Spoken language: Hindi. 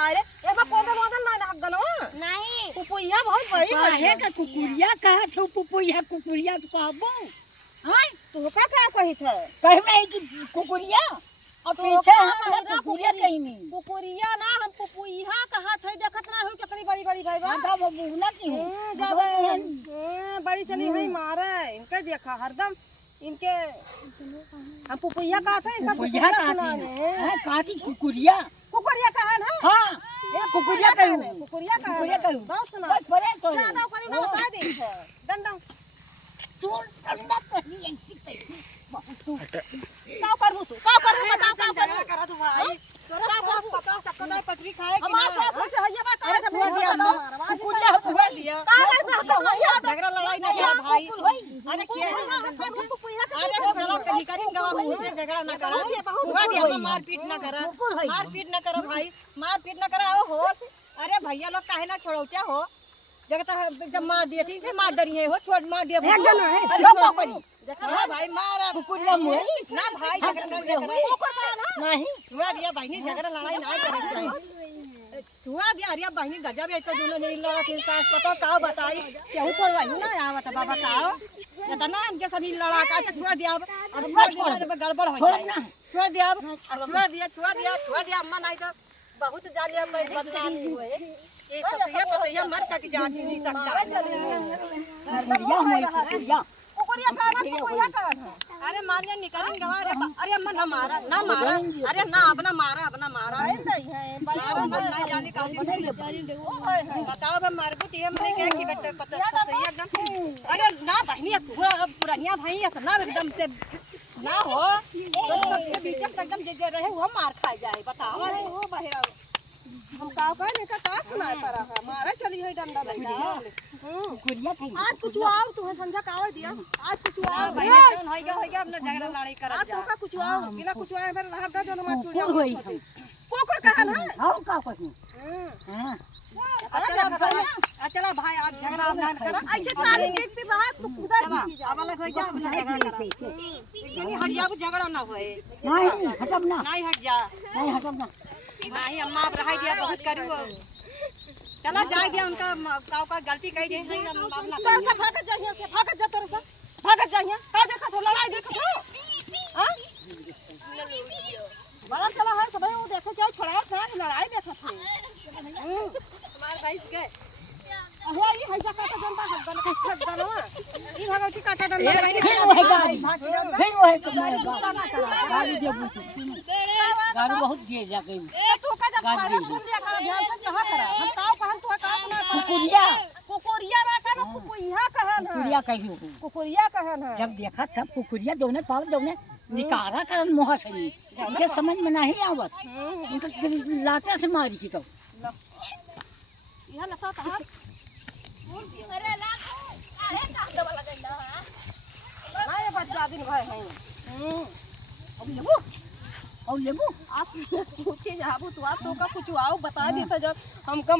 अरे एमा कोदल वदल ना नाक गनो नहीं पुपुइया बहुत बड़ी काहे का कुकुरिया कहा छौ पुपुइया कुकुरिया तो कहबो हां तू का कही थ कहबे कि कुकुरिया और पीछे हम कुकुरिया कहीं नहीं कुकुरिया ना हम पुपुइया कहा थे देखत ना हो कितनी बड़ी बड़ी भाई बा आधा बबूना की जब बड़ी चली हुई मारे इनके देखा हरदम इनके हम पुपुइया कहा थे इनका पुपुइया है काटी कुकुरिया कुकुरिया कहा ना हां ये कुकुरिया कहू कुकुरिया कहू बहुत सुना बड़े तो ज्यादा करी ना बता दे डंडा तू डंडा कहीं ऐसी कहीं का करू तू बता का करू तू भाई तोरा का पता सकता नहीं पटरी खाए कि हमारे साथ से हइया बा करे छोड़ दिया कुकुरिया हुआ दिया का करता हइया झगड़ा लड़ाई ना किया भाई अरे के अरे चलो कहीं करेंगे गवा मुंह से झगड़ा ना करो हुआ दिया मारपीट ना करो भाई मारपीट ना करो हो अरे भैया लोग काहे ना छोड़ौते हो जब मार दिए थी से मार डरी है हो छोड़ मार दिया एक जन है अरे पकड़ी हां भाई मारा कुकुरिया मुई ना भाई झगड़ा नहीं हुआ दिया भाई ने झगड़ा लड़ाई ना करे हुआ दिया अरे भाई ने गजब है तो दोनों ने लड़ा के साथ पता का बताई केहू तो वही ना आवत बाबा का इतना इनके सभी लड़ा का छुआ दिया अब गड़बड़ हो जाए छुआ दिया अम्मा नहीं तो बहुत जालिया मैं बदनाम नहीं हुए ये पतिया मर कट जाती नहीं सकता कुकुरिया का अरे मानिया निकलेंगे अरे अम्मा ना मारा अरे ना अपना मारा नहीं है नहीं जाने का बताओ मैं मार को मैंने क्या कि बेटा पता सही एकदम अरे ना बहनी पुरानिया भाई ना एकदम से ना हो तो बीच एकदम जे रहे वो मार खा जाए बताओ अरे वो बहेरा हम का कहने का सुनाए पड़ा है मारा चली है डंडा लगा कुकुरिया थी आज कुछ आओ तू समझा का दिया आज कुछ आओ भाई कौन हो गया अपना झगड़ा लड़ाई कर आज तो का कुछ आओ बिना कुछ आए फिर रहा दा जो मार चुड़िया होई कोकर कहा ना हां का कहूं हां चला भाई आप झगड़ा ना करो ऐसे ताली देख भी बाहर तू उधर अब अलग हो जा अपना झगड़ा नहीं हट जा झगड़ा ना होए नहीं हटब ना नहीं हट जा नहीं हटब ना नहीं अम्मा अब रह दिया बहुत करू चला जाए गया उनका का गलती कही दे नहीं अपना तोर से भागत जाइए से भागत जा तोर से भागत जाइए का देखा तो लड़ाई देखा तो हां बड़ा चला है सब वो देखो क्या छोड़ा था लड़ाई देखा था तुम्हारे भाई के अहो ये है जा काटा जनता हद बन के छत बनवा ई भगवती काटा डंडा फिर वो है गाड़ी दे गाड़ी बहुत दे जा गई ए तू का जब फायदा सुन लिया का ध्यान से कहां करा हम ताव कहन तू का अपना कुकुरिया ना कहन कुकुरिया कहन कुकुरिया कहियो कुकुरिया कहन है जब देखा तब कुकुरिया दोने पाव दोने निकारा करन मोह सही उनके समझ में नहीं आवत उनके लाता से मारी की तो यहां लसा कहा अरे ला अरे का दवा लगैला हां ना ये बच्चा दिन भाई है और लेबू आप पूछे जाबू तो आप तो का कुछ आओ बता दी तो जब हमका